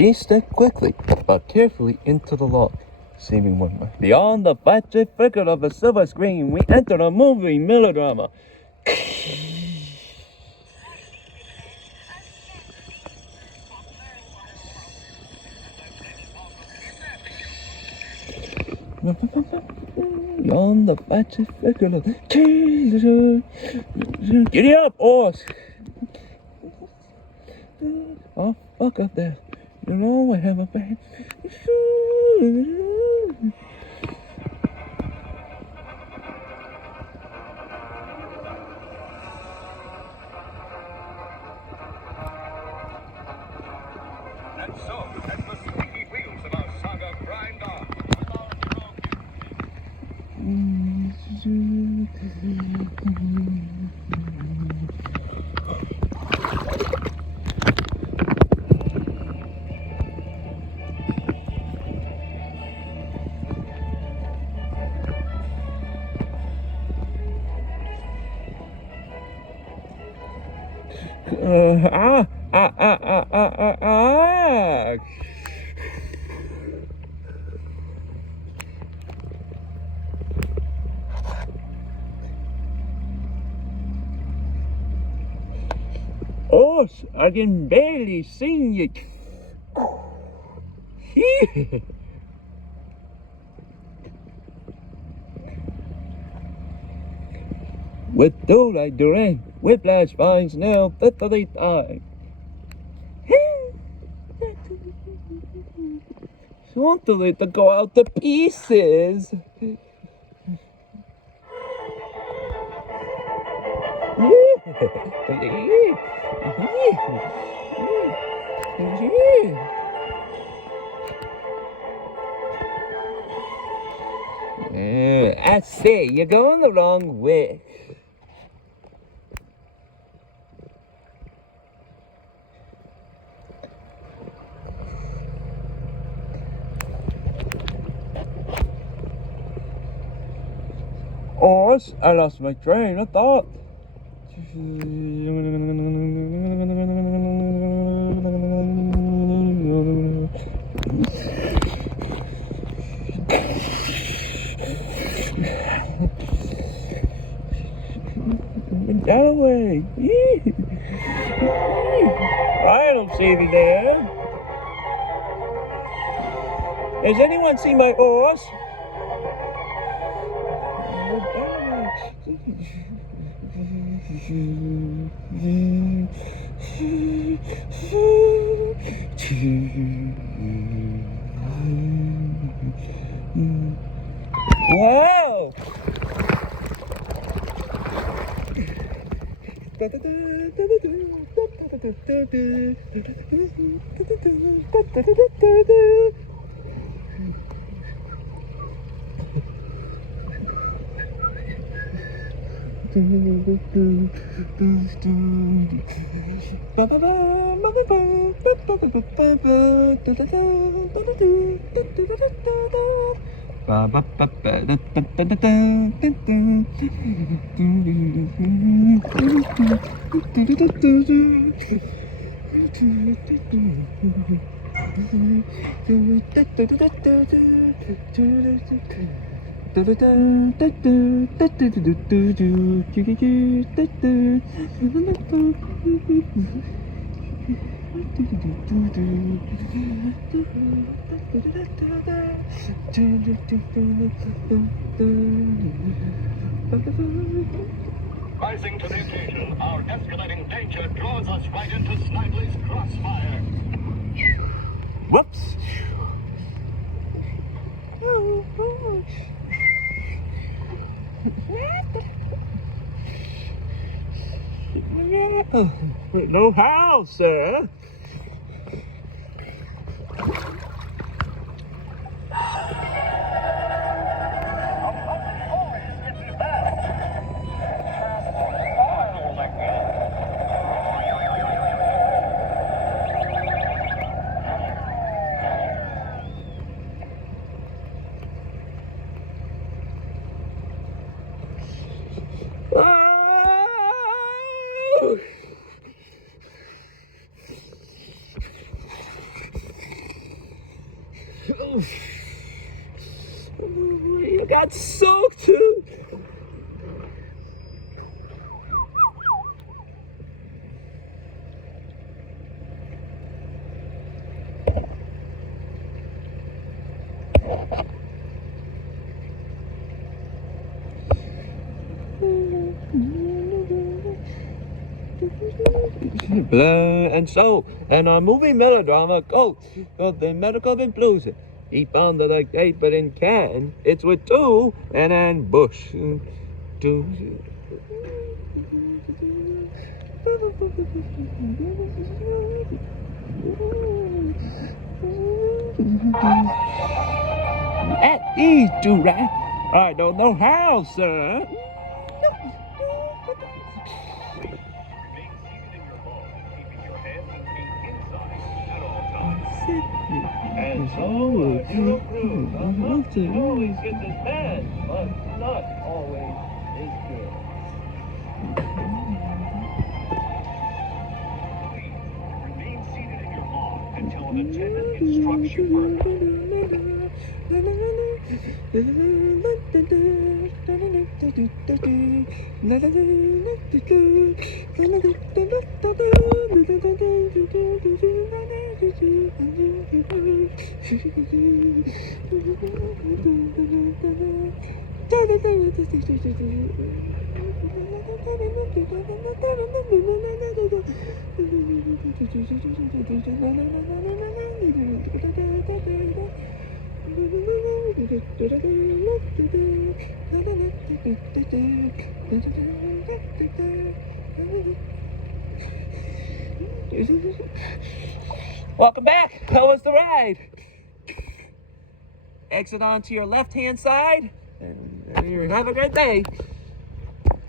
Please step quickly, but carefully into the lock, saving one life. Beyond the flashy flicker of a silver screen, we enter a movie melodrama. Beyond the flashy flicker of Giddy up, horse! Oh, fuck up there. You know I have a bad... And so, as the squeaky wheels of our saga grind on, Oh, I can barely see you. With Dudley Duran, Whiplash finds now 50 times. Totally to go out to pieces. I say, you're going the wrong way. Oh, I lost my train of thought. That away. I don't see you there. Has anyone seen my horse? Wow! rising to the occasion, our escalating danger draws us right into Snidely's crossfire. Whoops! No how, sir. got soaked too. Blood and soul, and a movie melodrama cult of the medical inclusion. He found it like tape, but in can. It's with two and then Bush. At ease, do right. I don't know how, sir. Remain seated in your boat, keeping your hands and feet inside at all times. And so, hero crew, always gets his man, but not always his girl. Please, remain seated in your log until an attendant instructs you further. Welcome back. How was the ride? Exit onto your left-hand side, and you have a great day.